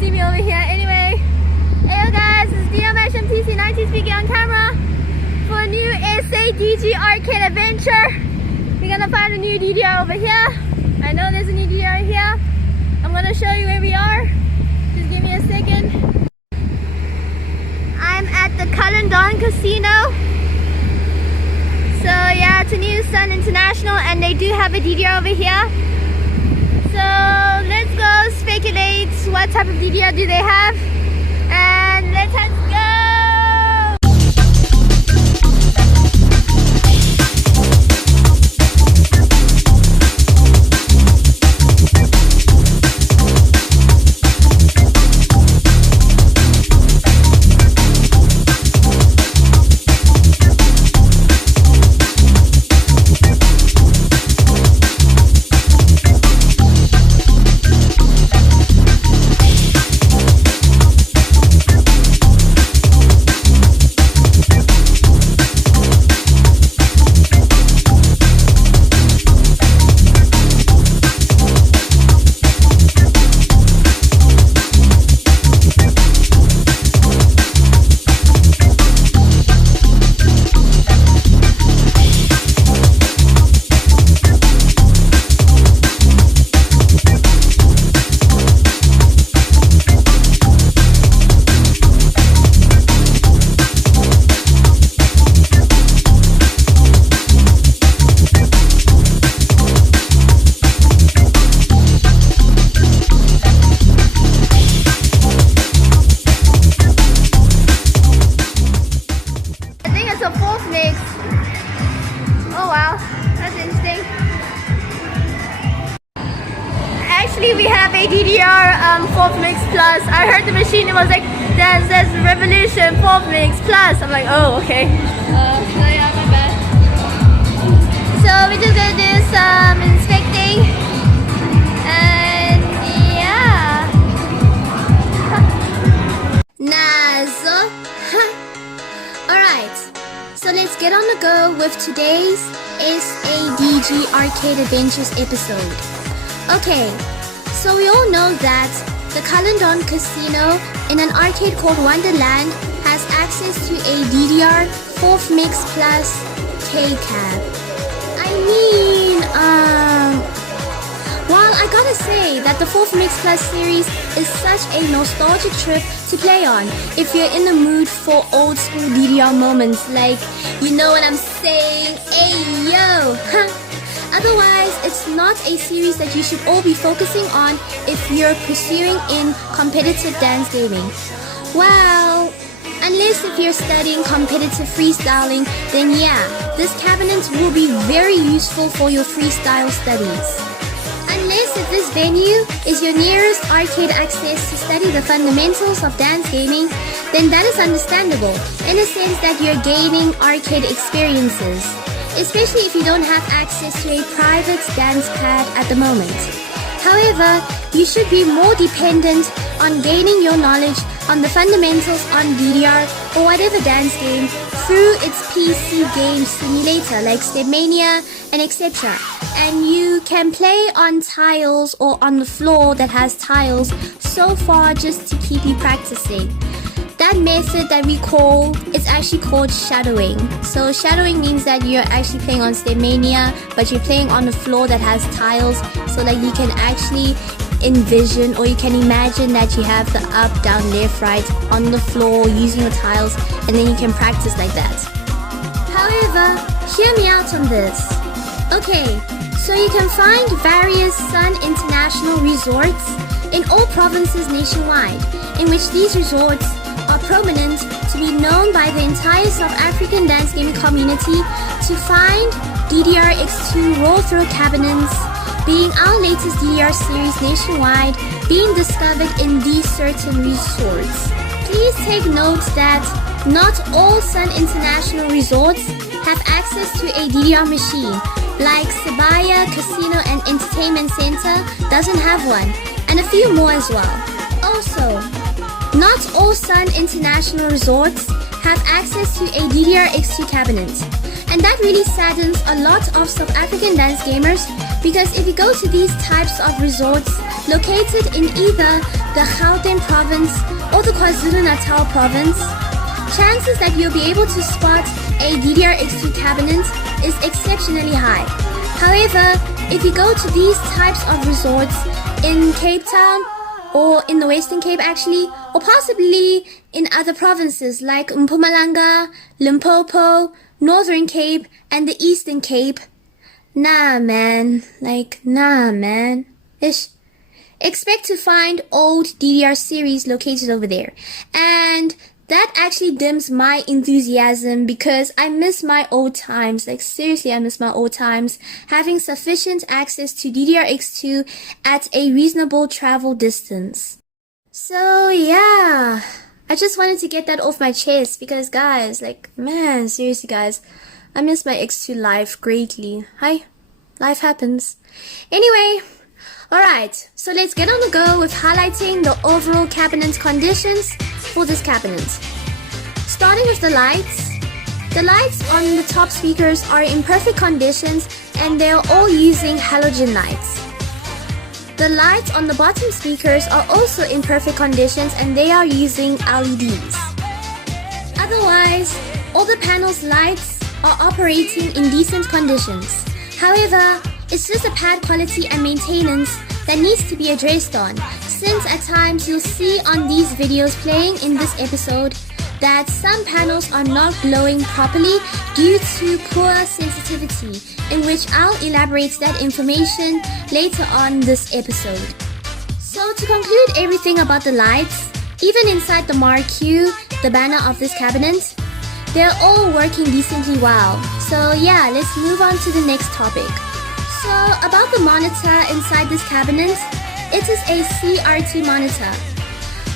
see me over here. Anyway, hey guys, this is DDR MAXX CHAMP TC19 speaking on camera for a new SADG Arcade Adventure. We're gonna find a new DDR over here. I know there's a new DDR here. I'm gonna show you where we are. Just give me a second. I'm at the Caledon Casino. So yeah, it's a new Sun International and they do have a DDR over here. So let's go speculate what type of DDR do they have, and let's go! Actually, we have a DDR 4th Mix Plus. I heard the machine, it was like, there's Revolution 4th Mix Plus. I'm like, oh, okay. So yeah, my bad. So we're just gonna do some inspecting. And yeah. Nazo. Alright, so let's get on the go with today's SADG Arcade Adventures episode. Okay, so we all know that the Caledon Casino in an arcade called Wonderland has access to a DDR 4th Mix Plus K-Cab. While I gotta say that the 4th Mix Plus series is such a nostalgic trip to play on if you're in the mood for old school DDR moments, like, you know what I'm saying, ayo, Otherwise, it's not a series that you should all be focusing on if you're pursuing in competitive dance gaming. Well, unless if you're studying competitive freestyling, then yeah, this cabinet will be very useful for your freestyle studies. Unless if this venue is your nearest arcade access to study the fundamentals of dance gaming, then that is understandable, in a sense that you're gaining arcade experiences, especially if you don't have access to a private dance pad at the moment. However, you should be more dependent on gaining your knowledge on the fundamentals on DDR or whatever dance game through its PC game simulator like Stepmania and etc. And you can play on tiles or on the floor that has tiles so far just to keep you practicing. That method that we call, it's actually called shadowing. So shadowing means that you're actually playing on Stepmania, but you're playing on the floor that has tiles, so that you can actually envision or you can imagine that you have the up, down, left, right on the floor using the tiles, and then you can practice like that. However, hear me out on this. Okay, so you can find various Sun International resorts in all provinces nationwide, in which these resorts are prominent to be known by the entire South African dance gaming community to find DDR X2 roll throw cabinets, being our latest DDR series nationwide, being discovered in these certain resorts. Please take note that not all Sun International resorts have access to a DDR machine, like Caledon Casino and Entertainment Center doesn't have one, and a few more as well. Also, not all Sun International resorts have access to a DDR X2 cabinet, and that really saddens a lot of South African dance gamers Because if you go to these types of resorts located in either the Gauteng province or the KwaZulu-Natal province, chances that you'll be able to spot a DDR X2 cabinet is exceptionally high. However, if you go to these types of resorts in Cape Town, or in the Western Cape actually, or possibly in other provinces like Mpumalanga, Limpopo, Northern Cape, and the Eastern Cape, nah man. Ish. Expect to find old DDR series located over there. And that actually dims my enthusiasm because I miss my old times. Like seriously, I miss my old times. Having sufficient access to DDR X2 at a reasonable travel distance. So yeah, I just wanted to get that off my chest because guys, like man, seriously guys, I miss my X2 life greatly. Hi, life happens. Anyway, alright, so let's get on the go with highlighting the overall cabinet conditions for this cabinet. Starting with the lights. The lights on the top speakers are in perfect conditions and they are all using halogen lights. The lights on the bottom speakers are also in perfect conditions and they are using LEDs. Otherwise, all the panel's lights are operating in decent conditions. However, it's just the pad quality and maintenance that needs to be addressed on, since at times you'll see on these videos playing in this episode that some panels are not glowing properly due to poor sensitivity, in which I'll elaborate that information later on this episode. So to conclude everything about the lights, even inside the marquee, the banner of this cabinet, they're all working decently well. So yeah, let's move on to the next topic. So about the monitor inside this cabinet, it is a CRT monitor.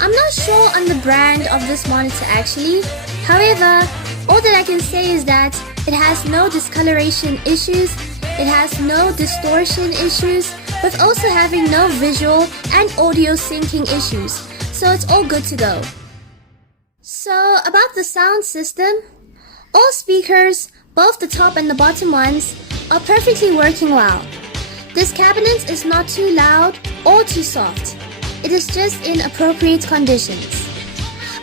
I'm not sure on the brand of this monitor actually. However, all that I can say is that it has no discoloration issues, it has no distortion issues, with also having no visual and audio syncing issues. So it's all good to go. So about the sound system, all speakers, both the top and the bottom ones, are perfectly working well. This cabinet is not too loud or too soft. It is just in appropriate conditions.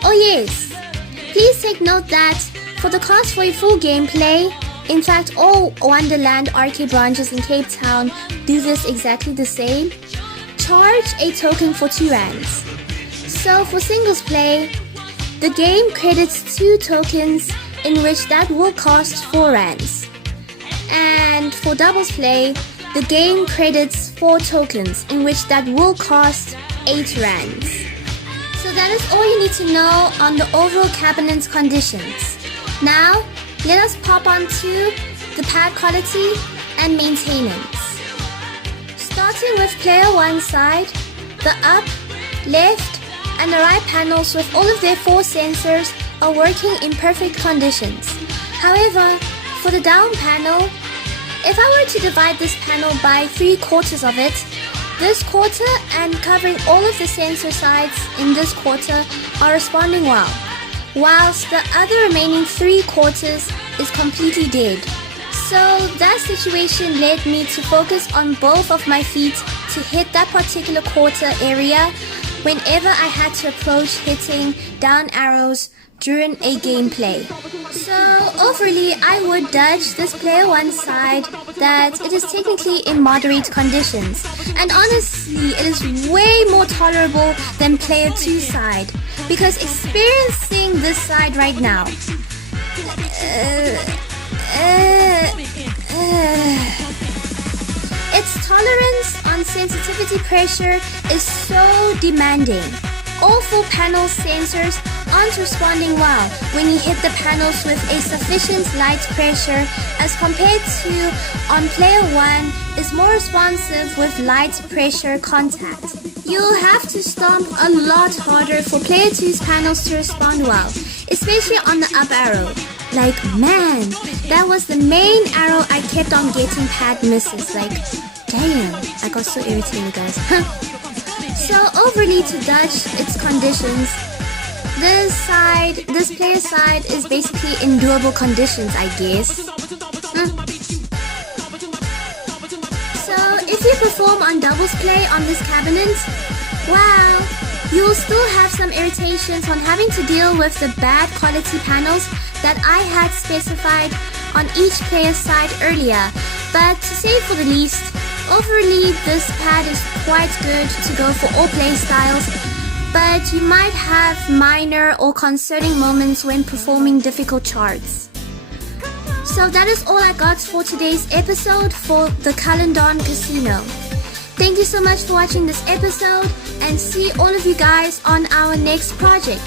Oh yes, please take note that for the cost for a full gameplay, in fact all Wonderland arcade branches in Cape Town do this exactly the same, charge a token for 2 rands. So for singles play, the game credits 2 tokens in which that will cost 4 rands. And for doubles play, the game credits 4 tokens in which that will cost 8 rands. So that is all you need to know on the overall cabinet's conditions. Now, let us pop on to the pad quality and maintenance. Starting with player 1 side, the up, left, and the right panels with all of their 4 sensors are working in perfect conditions. However, for the down panel, if I were to divide this panel by 3/4 of it, this quarter and covering all of the sensor sides in this quarter are responding well, whilst the other remaining 3/4 is completely dead. So that situation led me to focus on both of my feet to hit that particular quarter area whenever I had to approach hitting down arrows during a gameplay. So overall, I would judge this player 1 side that it is technically in moderate conditions, and honestly it is way more tolerable than player 2 side, because experiencing this side right now, its tolerance on sensitivity pressure is so demanding. All 4 panel sensors aren't responding well when you hit the panels with a sufficient light pressure, as compared to on player 1 is more responsive with light pressure contact. You'll have to stomp a lot harder for player 2's panels to respond well, especially on the up arrow. Like man, that was the main arrow I kept on getting pad misses. Like damn, I got so irritated guys. So overly to judge its conditions, this player side is basically in doable conditions, I guess. So if you perform on doubles play on this cabinet, wow, you'll still have some irritations on having to deal with the bad quality panels that I had specified on each player's side earlier. But to say for the least, overall this pad is quite good to go for all play styles, but you might have minor or concerning moments when performing difficult charts. So that is all I got for today's episode for the Caledon Casino. Thank you so much for watching this episode, and see all of you guys on our next project.